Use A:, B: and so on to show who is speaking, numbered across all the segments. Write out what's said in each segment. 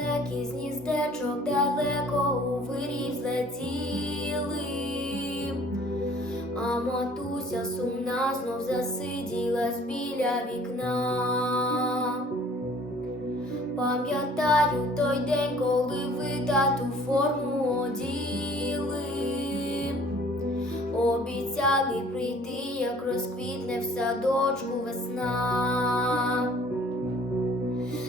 A: гніздечок далеко у вирій злетіли, а матуся сумна знов засиділась біля вікна. Пам'ятаю той день, коли ви тату форму оділи, обіцяли прийти, як розквітне в садочку весна.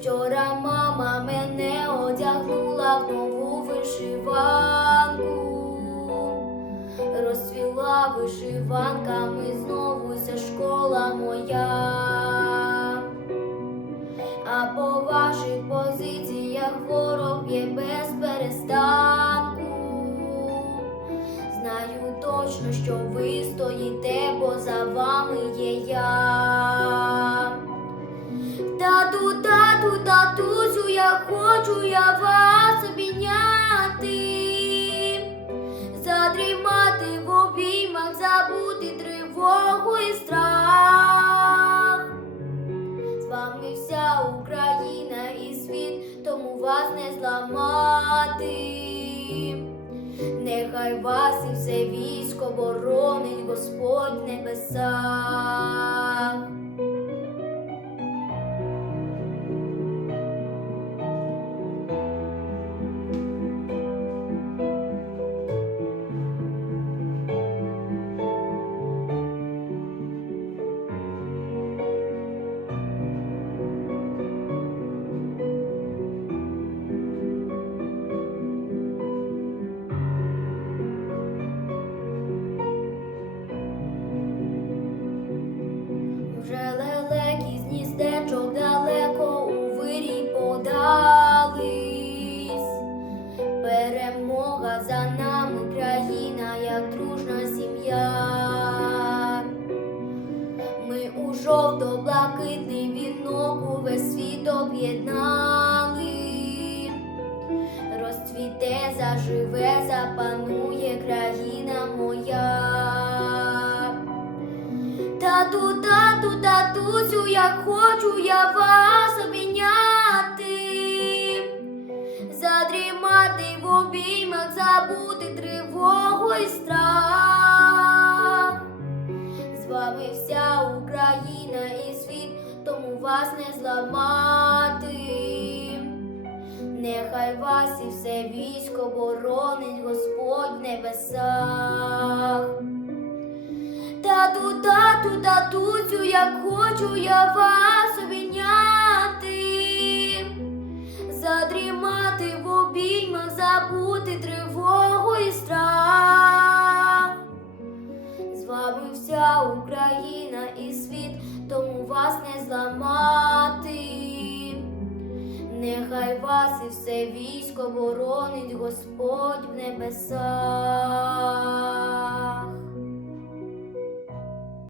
A: Вчора мама мене одягнула в нову вишиванку, розцвіла вишиванками знову ця школа моя. А по ваших позиціях ворог є без перестанку. Знаю точно, що ви стоїте, бо за вами є я. Тату, тату, татусю, я хочу я вас обійняти, задрімати в обіймах, забути тривогу і страх. З вами вся Україна і світ, тому вас не зламати. Нехай вас і все військо боронить Господь в Вже лелеки з гніздечок далеко у вирій подались. Перемога за нами, країна, як дружна сім'я. Ми у жовто-блакитний вінок увесь світ об'єднали. Розцвіте, заживе, запанує країна моя. Тату, тату, татусю, як хочу я вас обійняти, задрімати в обіймах, забути тривогу і страх. З вами вся Україна і світ, тому вас не зламати. Нехай вас і все військо боронить Господь в небесах. Тату, тату, татусю, як хочу я вас обійняти, задрімати в обіймах, забути тривогу і страх. З вами вся Україна і світ, тому вас не зламати. Нехай вас і все військо боронить Господь в небесах.